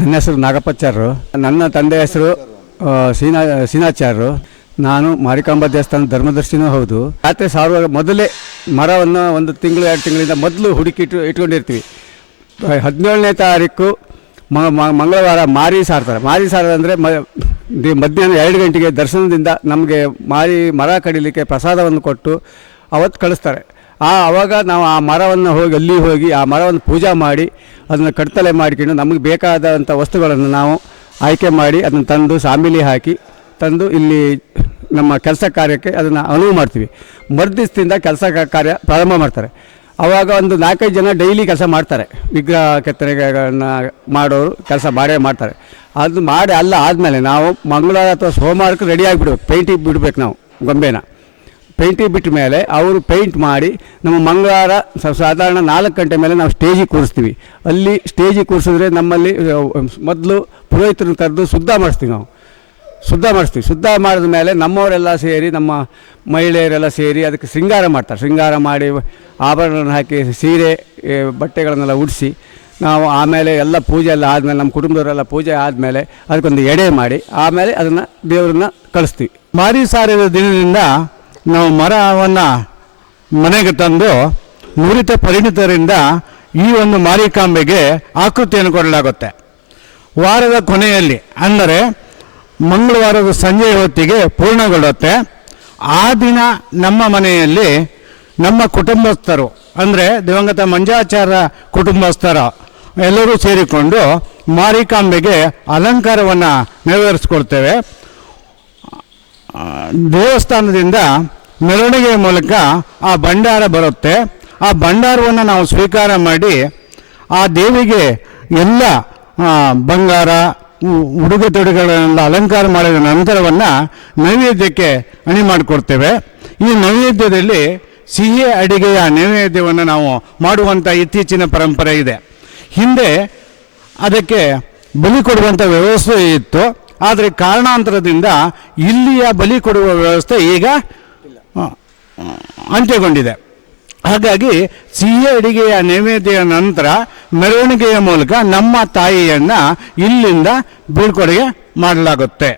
ನನ್ನ ಹೆಸರು ನಾಗಪ್ಪಾಚಾರ್ಯರು. ನನ್ನ ತಂದೆ ಹೆಸರು ಸೀನಾಚಾರ್ಯರು. ನಾನು ಮಾರಿಕಾಂಬಾ ದೇವಸ್ಥಾನ ಧರ್ಮದರ್ಶಿನೂ ಹೌದು. ಜಾತ್ರೆ ಸಾರುವಾಗ ಮೊದಲೇ ಮರವನ್ನು 1 ತಿಂಗಳು 2 ತಿಂಗಳಿಂದ ಮೊದಲು ಹುಡುಕಿ ಇಟ್ಕೊಂಡಿರ್ತೀವಿ. 17ನೇ ತಾರೀಕು ಮಂಗಳವಾರ ಮಾರಿ ಸಾರ್ತಾರೆ. ಮಾರಿ ಸಾರೋದಂದರೆ ಮಧ್ಯಾಹ್ನ 2 ಗಂಟೆಗೆ ದರ್ಶನದಿಂದ ನಮಗೆ ಮರ ಕಡಿಲಿಕ್ಕೆ ಪ್ರಸಾದವನ್ನು ಕೊಟ್ಟು ಅವತ್ತು ಕಳಿಸ್ತಾರೆ. ಆವಾಗ ನಾವು ಆ ಮರವನ್ನು ಹೋಗಿ ಆ ಮರವನ್ನು ಪೂಜೆ ಮಾಡಿ ಅದನ್ನು ಕಡ್ತಲೆ ಮಾಡಿಕೊಂಡು ನಮಗೆ ಬೇಕಾದಂಥ ವಸ್ತುಗಳನ್ನು ನಾವು ಆಯ್ಕೆ ಮಾಡಿ ಅದನ್ನು ತಂದು ಸಾಮಿಲಿ ಹಾಕಿ ತಂದು ಇಲ್ಲಿ ನಮ್ಮ ಕೆಲಸ ಕಾರ್ಯಕ್ಕೆ ಅದನ್ನು ಅನುವು ಮಾಡ್ತೀವಿ. ಮರುದಿವಸದಿಂದ ಕೆಲಸ ಕಾರ್ಯ ಪ್ರಾರಂಭ ಮಾಡ್ತಾರೆ. ಆವಾಗ ಒಂದು 4-5 ಜನ ಡೈಲಿ ಕೆಲಸ ಮಾಡ್ತಾರೆ. ವಿಗ್ರಹ ಕೆತ್ತನೆಗಳನ್ನ ಮಾಡೋರು ಕೆಲಸ ಮಾಡೇ ಮಾಡ್ತಾರೆ. ಅದು ಮಾಡಿ ಆದಮೇಲೆ ನಾವು ಮಂಗಳವಾರ ಅಥವಾ ಸೋಮವಾರಕ್ಕೆ ರೆಡಿಯಾಗಿ ಬಿಡ್ಬೇಕು. ಪೇಂಟಿಗೆ ಬಿಡಬೇಕು ನಾವು ಗೊಂಬೆನ. ಪೇಂಟಿಗೆ ಬಿಟ್ಟ ಮೇಲೆ ಅವರು ಪೇಂಟ್ ಮಾಡಿ ನಮ್ಮ ಮಂಗಳವಾರ ಸಾಧಾರಣ 4 ಗಂಟೆ ಮೇಲೆ ನಾವು ಸ್ಟೇಜಿಗೆ ಕೂರಿಸ್ತೀವಿ. ಅಲ್ಲಿ ಸ್ಟೇಜಿಗೆ ಕೂರಿಸಿದ್ರೆ ನಮ್ಮಲ್ಲಿ ಮೊದಲು ಪುರೋಹಿತರನ್ನು ಕರೆದು ಶುದ್ಧ ಮಾಡಿಸ್ತೀವಿ. ನಾವು ಶುದ್ಧ ಮಾಡಿದ ಮೇಲೆ ನಮ್ಮವರೆಲ್ಲ ಸೇರಿ, ನಮ್ಮ ಮಹಿಳೆಯರೆಲ್ಲ ಸೇರಿ ಅದಕ್ಕೆ ಶೃಂಗಾರ ಮಾಡ್ತಾರೆ. ಶೃಂಗಾರ ಮಾಡಿ ಆಭರಣಗಳನ್ನು ಹಾಕಿ ಸೀರೆ ಬಟ್ಟೆಗಳನ್ನೆಲ್ಲ ಉಡಿಸಿ ನಾವು ಆಮೇಲೆ ಎಲ್ಲ ಪೂಜೆ ಎಲ್ಲ ಆದಮೇಲೆ ನಮ್ಮ ಕುಟುಂಬದವರೆಲ್ಲ ಪೂಜೆ ಆದಮೇಲೆ ಅದಕ್ಕೊಂದು ಎಡೆ ಮಾಡಿ ಆಮೇಲೆ ಅದನ್ನು ದೇವರನ್ನ ಕಳಿಸ್ತೀವಿ. ಮಾರಿ ಸಾರಿದ ದಿನದಿಂದ ನಾವು ಮರವನ್ನು ಮನೆಗೆ ತಂದು ನುರಿತ ಪರಿಣಿತರಿಂದ ಈ ಒಂದು ಮಾರಿಕಾಂಬೆಗೆ ಆಕೃತಿಯನ್ನು ಕೊಡಲಾಗುತ್ತೆ. ವಾರದ ಕೊನೆಯಲ್ಲಿ ಅಂದರೆ ಮಂಗಳವಾರದ ಸಂಜೆಯ ಹೊತ್ತಿಗೆ ಪೂರ್ಣಗೊಳ್ಳುತ್ತೆ. ಆ ದಿನ ನಮ್ಮ ಮನೆಯಲ್ಲಿ ನಮ್ಮ ಕುಟುಂಬಸ್ಥರು ಅಂದರೆ ದಿವಂಗತ ಮಂಜಾಚಾರ್ಯ ಕುಟುಂಬಸ್ಥರು ಎಲ್ಲರೂ ಸೇರಿಕೊಂಡು ಮಾರಿಕಾಂಬೆಗೆ ಅಲಂಕಾರವನ್ನು ನೆರವೇರಿಸ್ಕೊಳ್ತೇವೆ. ದೇವಸ್ಥಾನದಿಂದ ಮೆರವಣಿಗೆಯ ಮೂಲಕ ಆ ಭಂಡಾರ ಬರುತ್ತೆ. ಆ ಭಂಡಾರವನ್ನು ನಾವು ಸ್ವೀಕಾರ ಮಾಡಿ ಆ ದೇವಿಗೆ ಎಲ್ಲ ಬಂಗಾರ ಉಡುಗೆ ತೊಡುಗೆಗಳನ್ನೆಲ್ಲ ಅಲಂಕಾರ ಮಾಡಿದ ನಂತರವನ್ನು ನೈವೇದ್ಯಕ್ಕೆ ಅಣಿ ಮಾಡಿಕೊಡ್ತೇವೆ. ಈ ನೈವೇದ್ಯದಲ್ಲಿ ಸಿಹಿ ಅಡಿಗೆಯ ನೈವೇದ್ಯವನ್ನು ನಾವು ಮಾಡುವಂಥ ಇತ್ತೀಚಿನ ಪರಂಪರೆ ಇದೆ. ಹಿಂದೆ ಅದಕ್ಕೆ ಬಲಿ ಕೊಡುವಂಥ ವ್ಯವಸ್ಥೆ ಇತ್ತು. ಆದರೆ ಕಾರಣಾಂತರದಿಂದ ಇಲ್ಲಿಯ ಬಲಿ ಕೊಡುವ ವ್ಯವಸ್ಥೆ ಈಗ ಅಂತ್ಯಗೊಂಡಿದೆ. ಹಾಗಾಗಿ ಸಿಹಿ ಅಡಿಗೆಯ ನೈವೇದ್ಯ ನಂತರ ಮೆರವಣಿಗೆಯ ಮೂಲಕ ನಮ್ಮ ತಾಯಿಯನ್ನು ಇಲ್ಲಿಂದ ಬೀಳ್ಕೊಡುಗೆ ಮಾಡಲಾಗುತ್ತೆ.